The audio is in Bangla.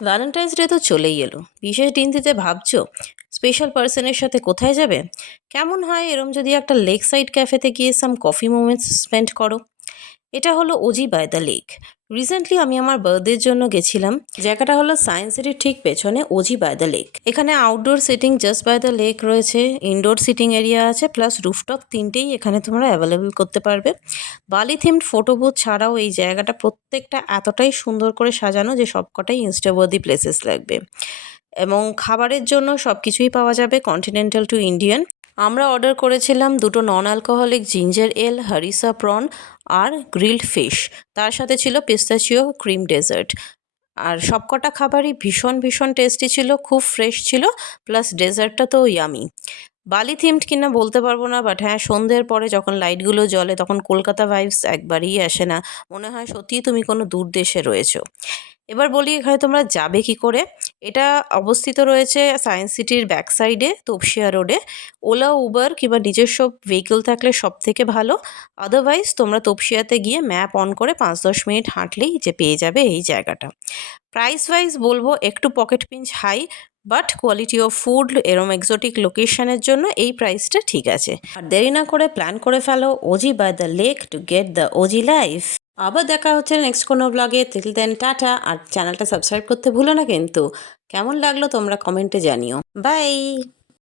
ভ্যালেন্টাইন্স ডে তো চলেই এলো। বিশেষ দিনটিতে ভাবছো স্পেশাল পার্সনের সাথে কোথায় যাবে? কেমন হয় এরম যদি একটা লেক সাইড ক্যাফেতে গিয়ে সাম কফি মোমেন্টস স্পেন্ড করো? এটা হলো OG by the lake. Recently আমি আমার বার্থডের জন্য গেছিলাম। জায়গাটা হলো সায়েন্স সিটির ঠিক পেছনে, ওজি বাই দ্য লেক। এখানে outdoor seating just by the lake রয়েছে, ইনডোর সিটিং এরিয়া আছে, প্লাস রুফটপ, তিনটেই এখানে তোমরা অ্যাভেলেবল করতে পারবে। বালি থিমড ফটো বুথ ছাড়াও এই জায়গাটা প্রত্যেকটা এতটাই সুন্দর করে সাজানো যে সবকটাই ইনস্টাওয়ার্দি প্লেসেস লাগবে। এবং খাবারের জন্য সব কিছুই পাওয়া যাবে, কন্টিনেন্টাল টু ইন্ডিয়ান। আমরা অর্ডার করেছিলাম দুটো নন অ্যালকোহলিক জিঞ্জার এল, হারিসা প্রন আর গ্রিলড ফিশ। তার সাথে ছিল পিস্তাচিও ক্রিম ডেজার্ট। আর সবকটা খাবারই ভীষণ ভীষণ টেস্টি ছিল, খুব ফ্রেশ ছিল, প্লাস ডেজার্টটা তো ইয়ামি। বালি থিমড কিনা বলতে পারবো না, বাট হ্যাঁ, সন্ধ্যের পরে যখন লাইটগুলো জ্বলে তখন কলকাতা ভাইবস একবারেই আসে না, মনে হয় সত্যিই তুমি কোনো দূর দেশে রয়েছো। এবার বলি এখানে তোমরা যাবে কি করে। এটা অবস্থিত রয়েছে সায়েন্স সিটির ব্যাক সাইডে, তপসিয়া রোডে। ওলা, উবার কিংবা নিজস্ব ভেহিকেল থাকলে সব থেকে ভালো। আদারওয়াইজ তোমরা তপসিয়াতে গিয়ে ম্যাপ অন করে 5-10 মিনিট হাঁটলেই যে পেয়ে যাবে এই জায়গাটা। প্রাইস ওয়াইজ বলবো একটু pocket pinch high, but quality of food এরম এক্সোটিক লোকেশনের জন্য এই প্রাইসটা ঠিক আছে। আর দেরি না করে প্ল্যান করে ফেলো OG by the lake to get the OG life. আবার দেখা হচ্ছে নেক্সট কোনো ব্লগে। Till then tata. আর চ্যানেলটা সাবস্ক্রাইব করতে ভুলো না কিন্তু। কেমন লাগলো তোমরা কমেন্টে জানিও। বাই।